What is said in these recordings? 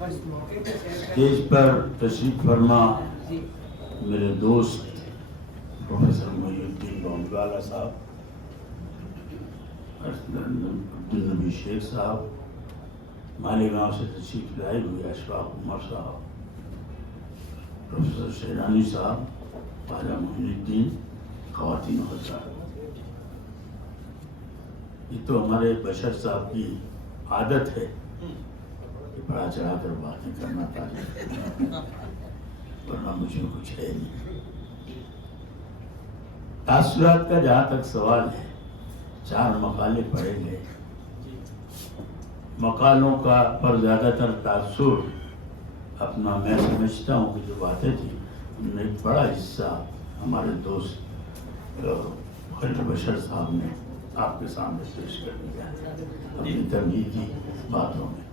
Stage پر تشریف فرما میرے دوست پروفیسر محی الدین بونگالا صاحب، عبدالنبی شیخ صاحب، مالیگاؤں سے تشریف لائے ہوئے اشفاق عمر صاحب، پروفیسر شیرانی صاحب، خواجہ محی الدین، خواتین و حضرات، یہ تو ہمارے بشر صاحب کی عادت ہے کہ بڑا چڑھا کر باتیں کرنا پڑتا، ورنہ مجھے کچھ ہے نہیں۔ تاثرات کا جہاں تک سوال ہے، 4 مقالے پڑھے گئے، مقالوں کا پر زیادہ تر تاثر اپنا میں سمجھتا ہوں کہ جو باتیں تھیں ان میں ایک بڑا حصہ ہمارے دوست خلیل بشر صاحب نے آپ کے سامنے پیش کر دیا اپنی تمہیدی باتوں میں۔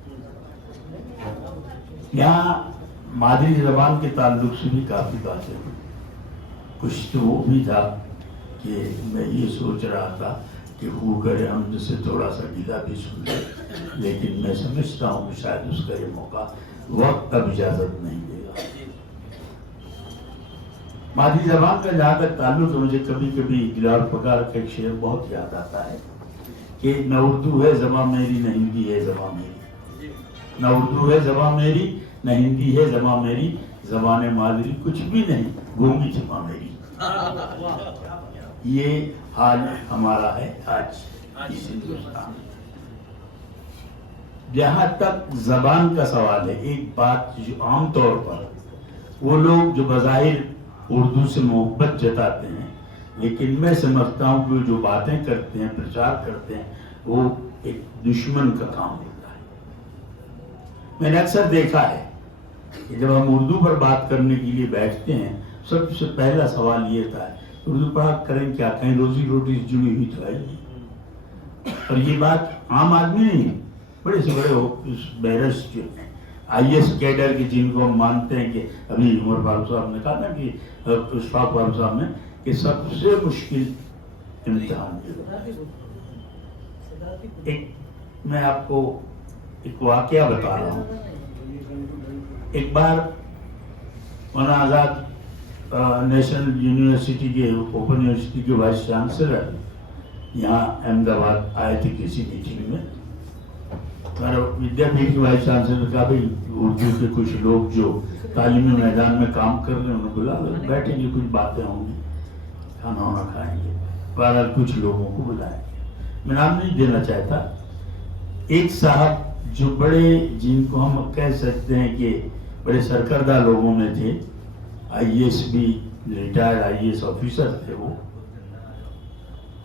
یہاں مادری زبان کے تعلق سے بھی کافی باتیں ہوئی، کچھ تو وہ بھی تھا کہ میں یہ سوچ رہا تھا کہ ہو کرے ہم جسے تھوڑا سا گلا بھی سن لیں، لیکن میں سمجھتا ہوں کہ شاید اس کا یہ موقع وقت اب اجازت نہیں دے گا۔ مادری زبان کا جہاں تک تعلق ہے، مجھے کبھی کبھی گلار پکار کا ایک شعر بہت یاد آتا ہے کہ نہ اردو ہے زباں میری نہ ہندی ہے زباں میری، نہ اردو ہے زباں میری نہ ہندی ہے زباں میری، زبان مادری کچھ بھی نہیں گونگی چھپا میری۔ یہ حال ہمارا ہے آج اس ہندوستان میں۔ جہاں تک زبان کا سوال ہے، ایک بات جو عام طور پر وہ لوگ جو بظاہر اردو سے محبت جتاتے ہیں، لیکن میں سمجھتا ہوں کہ جو باتیں کرتے ہیں، پرچار کرتے ہیں، وہ ایک دشمن کا کام ہوتا ہے۔ میں نے اکثر دیکھا ہے کہ جب ہم اردو پر بات کرنے کے لیے بیٹھتے ہیں، سب سے پہلا سوال یہ تھا اردو پڑھا کریں کیا، کہیں روزی روٹی سے جڑی ہوئی تو ہے نہیں۔ اور یہ بات عام آدمی نہیں، بڑے سے بڑے بیرس جو ہیں آئی ایس کیڈر کے، جن کو ہم مانتے ہیں کہ ابھی عمر فاروق صاحب نے کہا نا کہ اشفاق فاروق صاحب نے کہ سب سے مشکل امتحان ایک میں آپ کو ایک واقعہ بتا رہا ہوں۔ ایک بار مولانا آزاد نیشنل یونیورسٹی کے اوپن یونیورسٹی کے وائس چانسلر یہاں احمد آباد آئے تھے کسی میٹنگ میں، اور ودیا پیٹھ کے وائس چانسلر نے کہا بھائی اردو کے کچھ لوگ جو تعلیمی میدان میں کام کر رہے ہیں انہوں بلا بیٹھیں گے، کچھ باتیں ہوں گی، کھانا وانا کھائیں گے، بہرحال کچھ لوگوں کو بلائیں گے۔ میں نام نہیں دینا چاہتا، ایک صاحب جو بڑے، جن کو ہم کہہ سکتے ہیں کہ بڑے سرکردہ لوگوں میں تھے، آئی ایس بھی ریٹائرڈ آئی ایس آفیسر تھے وہ،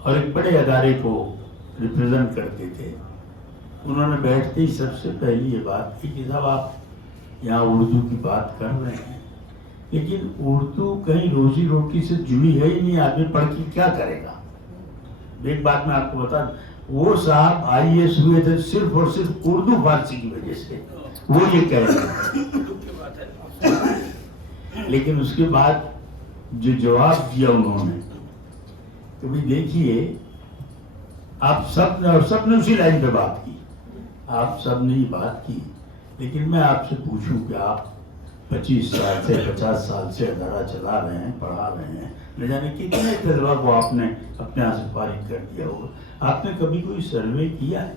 اور ایک بڑے ادارے کو ریپرزینٹ کرتے تھے، انہوں نے بیٹھتے ہی سب سے پہلی یہ بات کی کہ صاحب آپ یہاں اردو کی بات کر رہے ہیں، لیکن اردو کہیں روزی روٹی سے جڑی ہے ہی نہیں، آدمی پڑھ کے کیا کرے گا۔ ایک بات میں آپ کو بتا دوں، وہ صاحب آئی ایس ہوئے تھے صرف اور صرف اردو فارسی کی وجہ سے، وہ یہ کہہ رہے ہیں، لیکن اس کے بعد جو جواب دیا انہوں نے، تو بھی دیکھیے آپ سب نے، اور سب نے اسی لائن پہ بات کی، آپ سب نے یہ بات کی، لیکن میں آپ سے پوچھوں کہ آپ 25 سال سے 50 سال سے ادارہ چلا رہے ہیں، پڑھا رہے ہیں، نہ جانے کتنے طلبا کو آپ نے اپنے یہاں سے فارغ کر دیا ہوگا، آپ نے کبھی کوئی سروے کیا ہے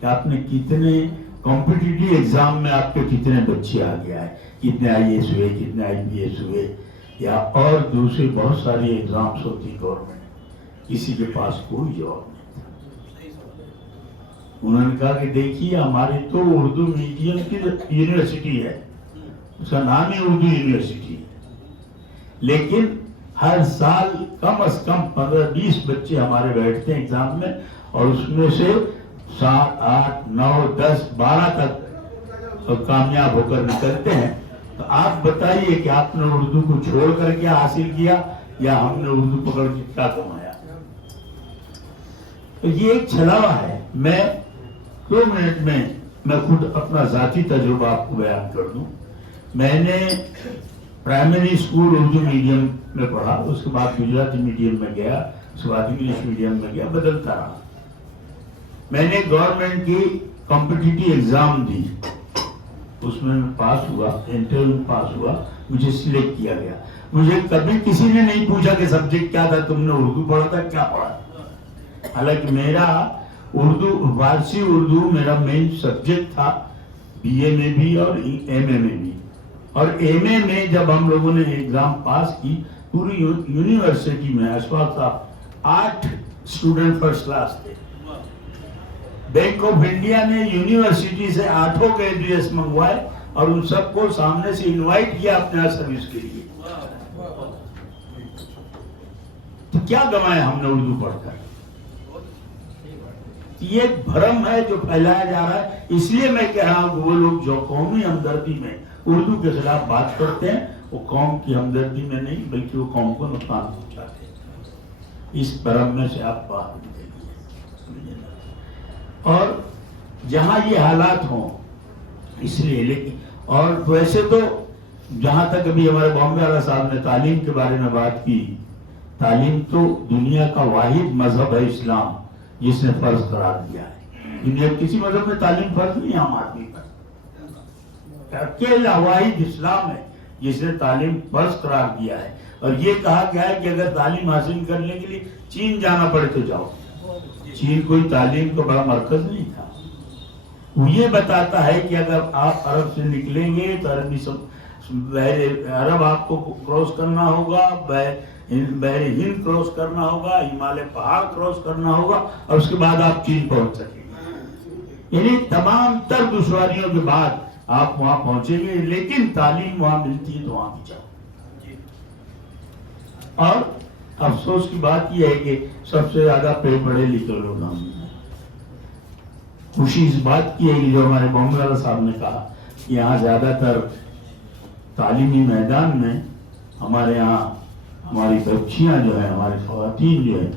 کہ آپ نے کتنے کمپٹیٹیو ایگزام میں آپ کے کتنے بچے آ گیا ہے، کتنے آئی ایس ہوئے، کتنے آئی پی ایس ہوئے، یا اور دوسرے بہت ساری ایگزامس ہوتی گورنمنٹ، کسی کے پاس کوئی جواب نہیں۔ انہوں نے کہا کہ دیکھیے ہماری تو اردو میڈیم کی یونیورسٹی ہے، اس کا نام ہی اردو یونیورسٹی ہے، لیکن ہر سال کم از کم 15-20 بچے ہمارے بیٹھتے ہیں ایگزام میں، اور اس میں سے 7, 8, 9, 10, 12 تک کامیاب ہو کر نکلتے ہیں۔ تو آپ بتائیے کہ آپ نے اردو کو چھوڑ کر کیا حاصل کیا، یا ہم نے اردو پکڑ کے کیا کمایا۔ تو یہ ایک چھلاوا ہے۔ میں 2 منٹ میں خود اپنا ذاتی تجربہ آپ کو بیان کر دوں۔ میں نے پرائمری اسکول اردو میڈیم میں پڑھا، اس کے بعد گجراتی میڈیم میں گیا، اس کے بعد انگلش میڈیم میں گیا، بدلتا رہا۔ میں نے گورنمنٹ کی کمپٹیٹیو ایگزام دی، اس میں پاس ہوا، انٹرویو میں پاس ہوا، مجھے سلیکٹ کیا گیا. مجھے کبھی کسی نے نہیں پوچھا کہ سبجیکٹ کیا تھا، تم نے اردو پڑھا تھا کیا پڑھا. حالانکہ میرا اردو، فارسی اردو میرا مین سبجیکٹ تھا، بی اے میں بھی اور ایم اے میں بھی. اور ایم اے میں جب ہم لوگوں نے ایگزام پاس کی، پوری یونیورسٹی میں اس وقت 8 اسٹوڈنٹ فرسٹ کلاس تھے. بینک آف انڈیا نے یونیورسٹی سے 8 گریجویٹس منگوائے اور ان سب کو سامنے سے انوائٹ کیا اپنے یہاں سروس کے لیے. تو کیا گنوایا ہم نے اردو پڑھ کر؟ یہ ایک بھرم ہے جو پھیلایا جا رہا ہے. اس لیے میں کہہ رہا ہوں کہ وہ لوگ جو قومی ہمدردی میں اردو کے خلاف بات کرتے ہیں، وہ قوم کی ہمدردی میں نہیں بلکہ وہ قوم کو نقصان پہنچاتے ہیں. اس بھرم میں سے آپ باہر نکلیے. اور جہاں یہ حالات ہوں اس لیے، لیکن اور ویسے تو جہاں تک ابھی ہمارے بامبے والا صاحب نے تعلیم کے بارے میں بات کی، تعلیم تو دنیا کا واحد مذہب ہے اسلام جس نے فرض قرار دیا ہے. دنیا کسی مذہب میں تعلیم فرض نہیں ہے عام آدمی پر. اکیلا واحد اسلام ہے جس نے تعلیم فرض قرار دیا ہے. اور یہ کہا گیا ہے کہ اگر تعلیم حاصل کرنے کے لیے چین جانا پڑے تو جاؤ. چین کوئی تعلیم کا بڑا مرکز نہیں تھا. وہ یہ بتاتا ہے کہ اگر آپ عرب سے نکلیں گے تو عرب آپ کو کراس کرنا ہوگا، بحر ہند کراس کرنا ہوگا، ہمالیہ پہاڑ کراس کرنا ہوگا، اور اس کے بعد آپ چین پہنچ سکیں گے. یعنی تمام تر دشواریوں کے بعد آپ وہاں پہنچیں گے، لیکن تعلیم وہاں ملتی ہے تو وہاں بھی جاؤ. اور افسوس کی بات یہ ہے کہ سب سے زیادہ پڑھے لکھے لوگ ہم ہیں. خوشی اس بات کی ہے کہ جو ہمارے بامبے والا صاحب نے کہا کہ یہاں زیادہ تر تعلیمی میدان میں ہمارے یہاں ہماری بچیاں جو ہیں، ہماری خواتین جو ہیں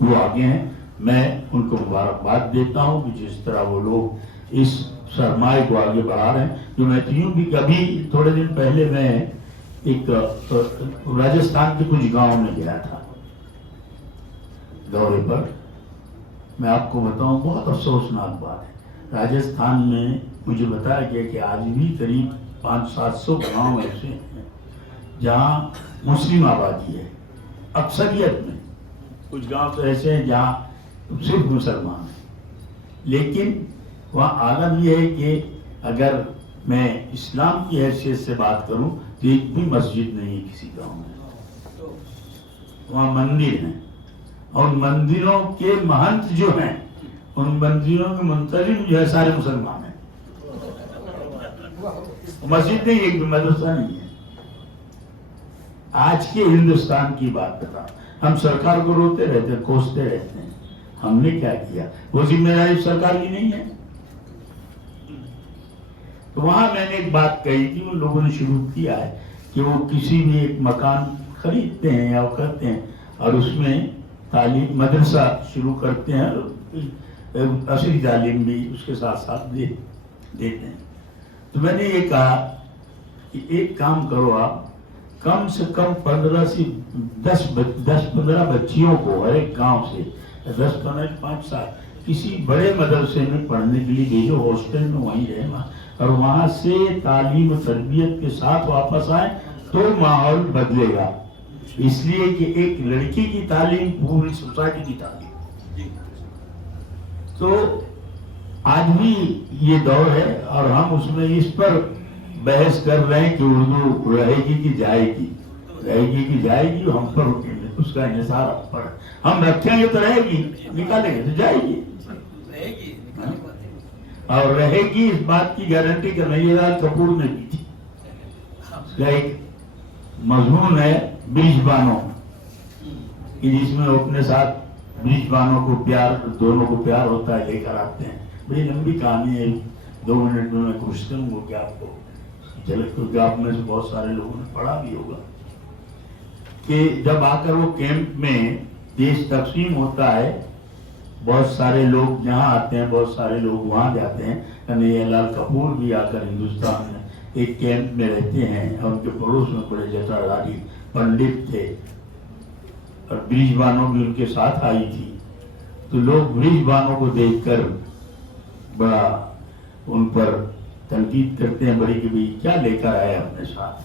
وہ آگے ہیں. میں ان کو مبارکباد دیتا ہوں کہ جس طرح وہ لوگ اس سرمایہ کو آگے بڑھا رہے ہیں. جو میں تیوں بھی کبھی تھوڑے دن پہلے میں ایک راجستھان کے کچھ گاؤں میں گیا تھا دورے پر. میں آپ کو بتاؤں بہت افسوسناک بات ہے. راجستھان میں مجھے بتایا گیا کہ آج بھی قریب 500-700 گاؤں ایسے ہیں جہاں مسلم آبادی ہے اکثریت میں. کچھ گاؤں تو ایسے ہیں جہاں صرف مسلمان ہیں. لیکن وہاں عالم یہ ہے کہ اگر میں اسلام کی حیثیت سے بات کروں تو ایک بھی مسجد نہیں ہے کسی گاؤں میں. وہاں مندر ہیں اور مندروں کے مہنت جو ہیں، ان مندروں کے منتظم جو ہے سارے مسلمان ہیں. مسجد نہیں، ایک بھی مدرسہ نہیں ہے. آج کے ہندوستان کی بات بتا، ہم سرکار کو روتے رہتے ہیں، کوستے رہتے ہیں. ہم نے کیا کیا؟ وہ ذمہ داری سرکار کی نہیں ہے. تو وہاں میں نے ایک بات کہی تھی، ان لوگوں نے شروع کیا ہے کہ وہ کسی بھی ایک مکان خریدتے ہیں یا وہ کرتے ہیں اور اس میں تعلیم مدرسہ شروع کرتے ہیں، عصری تعلیم بھی اس کے ساتھ ساتھ دیتے ہیں. تو میں نے یہ کہا کہ ایک کام کرو، آپ کم سے کم 15 سے 10-15 بچیوں کو ہر ایک گاؤں سے 10-15 5 سال کسی بڑے مدرسے میں پڑھنے کے لیے بھیجو، ہاسٹل میں وہیں رہے اور وہاں سے تعلیم و تربیت کے ساتھ واپس آئے تو ماحول بدلے گا. اس لیے کہ ایک لڑکی کی تعلیم پوری سوسائٹی کی تعلیم. تو آج بھی یہ دور ہے اور ہم اس میں اس پر بحث کر رہے ہیں کہ اردو رہے گی کہ جائے گی، رہے گی کہ جائے گی. ہم پر اس کا انحصار ہم پر. ہم رکھیں گے تو رہے گی، نکالیں گے تو جائے گی. اور رہے گی اس بات کی گارنٹی کنہیا لال کپور نے دی تھی. اس کا ایک مضمون ہے برج بانو، کہ جس میں وہ اپنے ساتھ برج بانو کو پیار، دونوں کو پیار ہوتا ہے، لے کر آتے ہیں. بڑی لمبی کہانی ہے، 2 منٹ میں کوشش کروں گا کہ آپ کو جھلک، کیونکہ آپ میں سے بہت سارے لوگوں نے پڑھا بھی ہوگا کہ جب آ کر وہ کیمپ میں دیش تقسیم ہوتا ہے، بہت سارے لوگ جہاں آتے ہیں، بہت سارے لوگ وہاں جاتے ہیں. کنہیا لال کپور بھی آ کر ہندوستان میں ایک کیمپ میں رہتے ہیں اور ان کے پڑوس میں بڑے جٹادھاری پنڈت تھے اور برج بانو بھی ان کے ساتھ آئی تھی. تو لوگ برج بانو کو دیکھ کر بڑا ان پر تنقید کرتے ہیں بڑی کہ بھائی کیا لے کر آئے اپنے ساتھ،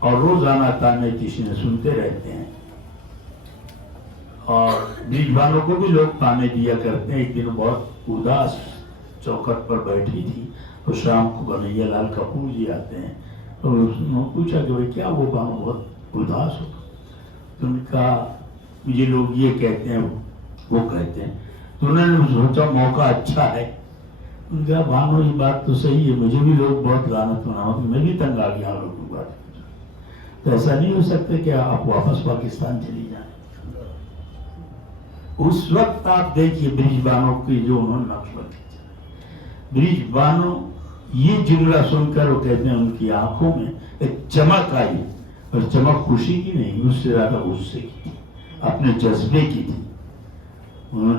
اور روزانہ تانے تیشنے سنتے رہتے ہیں. اور برج بانو کو بھی لوگ تانے دیا کرتے ہیں. ایک دن بہت اداس چوکھٹ پر بیٹھی تھی تو شام کو کنہیا لال کپور جی آتے ہیں تو انہوں نے پوچھا کہ بھائی کیا وہ بانو بہت اداس ہو؟ تو انہوں نے کہا مجھے لوگ یہ کہتے ہیں وہ کہتے ہیں. تو انہوں نے سوچا موقع اچھا ہے. ان کا بانو یہ بات تو صحیح ہے، مجھے بھی لوگ بہت لعنت بناؤ، میں بھی تنگ آ گیا لوگوں کی بات. تو ایسا نہیں ہو سکتا کہ آپ واپس پاکستان چلی جائیں. اس وقت آپ دیکھیے برج بانو کی جو انہوں نے نقش کھینچا. برج بانو یہ جملہ سن کر وہ کہتے ہیں ان کی آنکھوں میں ایک چمک آئی، اور چمک خوشی کی نہیں، اس سے زیادہ غصے کی تھی، اپنے جذبے کی تھی.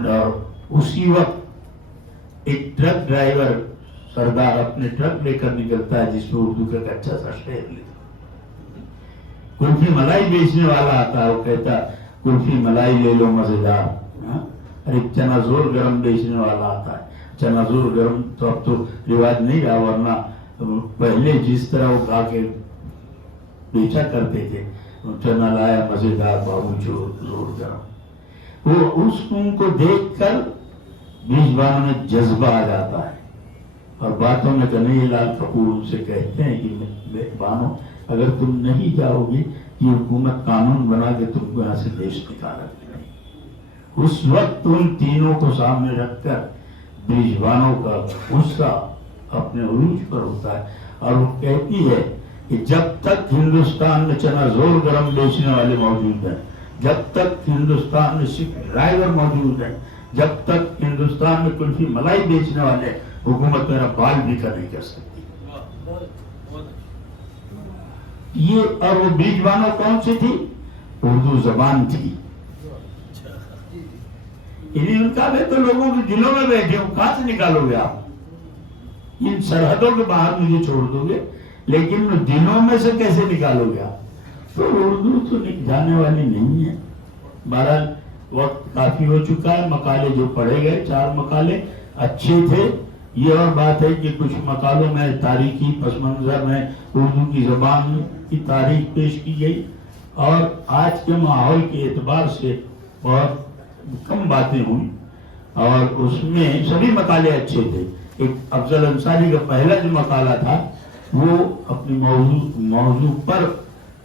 اور اسی وقت ایک ٹرک ڈرائیور سردار اپنے ٹرک لے کر نکلتا ہے جس میں اردو کا ایک اچھا سا شعر لکھا. کلفی ملائی بیچنے والا آتا ہے، وہ کہتا کلفی ملائی لے لو مزیدار. ایک چنا زور گرم بیچنے والا آتا ہے. چنا زور گرم تو اب تو رواج نہیں رہا، ورنہ پہلے جس طرح وہ گا کے بیچا کرتے تھے، چنا لایا مزیدار بابو زور گرم. وہ اس ان کو دیکھ کر برج بانو میں جذبہ آ جاتا ہے. اور باتوں میں کنہیا لال کپور ان سے کہتے ہیں کہ بانو اگر تم نہیں جاؤ گی یہ حکومت قانون بنا کے تم کو یہاں سے دیش نکالا گی. اس وقت ان تینوں کو سامنے رکھ کر برج بانو کا غصہ اپنے عروج پر ہوتا ہے، اور وہ کہتی ہے کہ جب تک ہندوستان میں چنا زور گرم بیچنے والے موجود ہیں، جب تک ہندوستان میں سکھ ڈرائیور موجود ہیں، جب تک ہندوستان میں کلفی ملائی بیچنے والے، حکومت میرا بال بھی نہیں کر سکتی. یہ اور وہ برج بانو کون سی تھی؟ اردو زبان تھی. ان کا بھی تو لوگوں کے دلوں میں بیٹھے ہو، کہاں سے نکالو گے آپ؟ ان سرحدوں کے باہر مجھے چھوڑ دو گے، لیکن دلوں میں سے کیسے نکالو گے آپ؟ تو اردو تو جانے والی نہیں ہے. بہرحال وقت کافی ہو چکا ہے. مقالے جو پڑھے گئے 4 مقالے اچھے تھے. یہ اور بات ہے کہ کچھ مقالوں میں تاریخی پس منظر میں اردو کی زبان کی تاریخ پیش کی گئی، اور آج کے ماحول کے اعتبار سے بہت کم باتیں ہوئی. اور اس میں سبھی مقالے اچھے تھے. ایک افضل انصاری کا پہلا جو مقالہ تھا وہ اپنی موضوع پر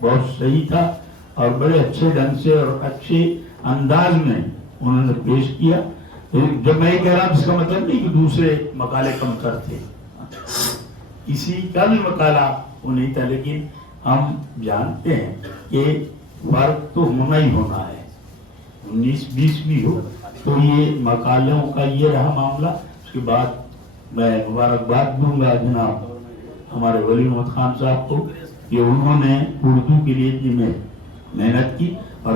بہت صحیح تھا، اور بڑے اچھے ڈھنگ سے اور اچھے انداز میں انہوں نے پیش کیا. جب میں کہہ رہا ہوں اس کا مطلب نہیں کہ دوسرے مقالے کم تر تھے، کسی کا بھی مقالہ وہ نہیں تھا، لیکن ہم جانتے ہیں کہ فرق تو ہونا ہی ہونا ہے، 19-20 بھی ہو. تو یہ مقالوں کا یہ رہا معاملہ. اس کے بعد میں مبارکباد دوں گا جناب ہمارے ولی محمد خان صاحب کو کہ انہوں نے اردو کے لیے اتنی محنت کی، اور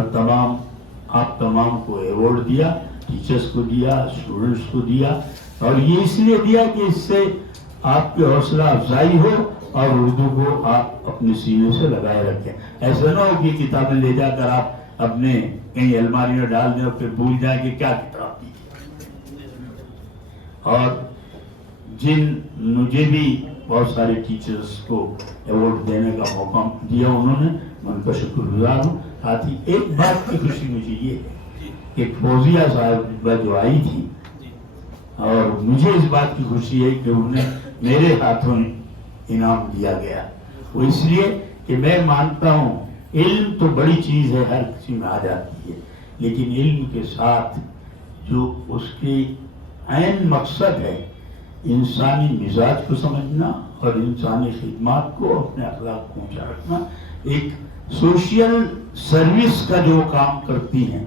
آپ تمام کو ایوارڈ دیا، ٹیچرز کو دیا، اسٹوڈنٹس کو دیا. اور یہ اس لیے دیا کہ اس سے آپ کی حوصلہ افزائی ہو اور اردو کو آپ اپنے سینے سے لگائے رکھیں. ایسا نہ ہو کہ کتابیں لے جا کر آپ اپنے کہیں الماری میں ڈال دیں اور پھر بھول جائیں کہ کیا کتاب تھی. اور مجھے بھی بہت سارے ٹیچرز کو ایوارڈ دینے کا موقع دیا انہوں نے، میں ان کا شکر گزار ہوں. ساتھ ہی ایک بات کی خوشی مجھے یہ ہے کہ فوزیہ صاحبہ جو آئی تھی، اور مجھے اس بات کی خوشی ہے کہ انہیں میرے ہاتھوں انعام دیا گیا. وہ اس لیے کہ میں مانتا ہوں علم تو بڑی چیز ہے، ہر کسی میں آ جاتی ہے، لیکن علم کے ساتھ جو اس کی عین مقصد ہے انسانی مزاج کو سمجھنا اور انسانی خدمات کو اپنے اخلاق کو اونچا رکھنا، ایک سوشل سروس کا جو کام کرتی ہیں،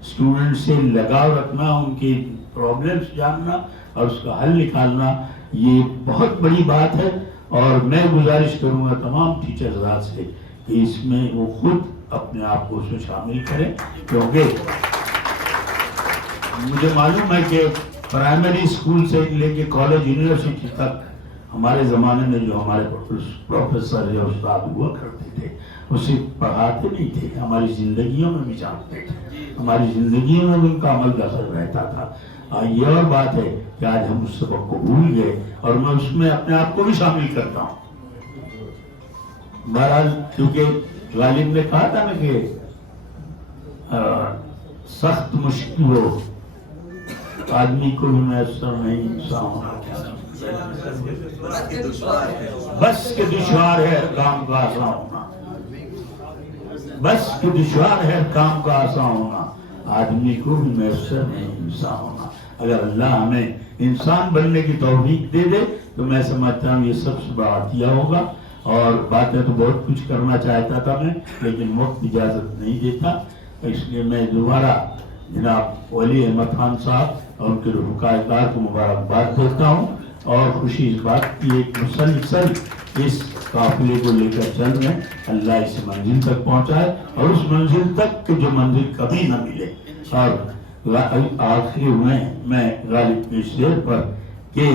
اسٹوڈنٹ سے لگاؤ رکھنا، ان کے پرابلمس جاننا اور اس کا حل نکالنا، یہ بہت بڑی بات ہے. اور میں گزارش کروں گا تمام ٹیچر حضرات سے کہ اس میں وہ خود اپنے آپ کو اس میں شامل کریں، کیونکہ مجھے معلوم ہے کہ پرائمری اسکول سے لے کے کالج یونیورسٹی تک ہمارے زمانے میں جو ہمارے پروفیسر یا استاد ہوا کرتے تھے وہ صرف پڑھاتے نہیں تھے، ہماری زندگیوں میں بھی جانتے تھے، ہماری زندگیوں میں بھی ان کا عمل کا اثر رہتا تھا. یہ اور بات ہے کہ آج ہم اس سبق کو بھول گئے اور میں اس میں اپنے آپ کو بھی شامل کرتا ہوں. بہرحال کیونکہ غالب نے کہا تھا نا کہ سخت مشکل ہو آدمی کو بھی میسر نہیں انسان ہونا بس کہ دشوار ہے کام کا آسان ہونا بس کہ دشوار ہے کام کا آسان ہونا آدمی کو بھی میسر نہیں انسان ہونا. اگر اللہ ہمیں انسان بننے کی توفیق دے دے تو میں سمجھتا ہوں یہ سب سے بڑا عطیہ ہوگا. اور باتیں تو بہت کچھ کرنا چاہتا تھا میں لیکن وقت اجازت نہیں دیتا اس لیے میں دوبارہ جناب ولی احمد خان صاحب اور ان کے رفقائے کار کو مبارکباد دیتا ہوں اور خوشی اس بات کی ایک مسلسل اس قافلے کو لے کر چل رہے ہیں. اللہ اس منزل تک پہنچائے اور اس منزل تک کہ جو منزل کبھی نہ ملے. اور آخری میں غالب کے شعر پر کہ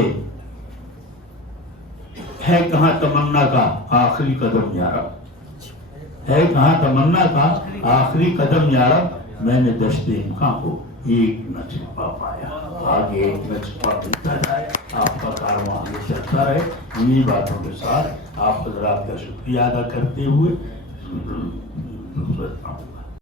ہے کہاں تمنا کا آخری قدم یارب ہے کہاں تمنا کا آخری قدم یارب میں نے دشت امکان کو ایک نہ چھپا پایا آگے ایک نہ چھپا ملتا جائے. آپ کا کارواں آگے چلتا رہے. انہی باتوں کے ساتھ آپ حضرات کا شکریہ ادا کرتے ہوئے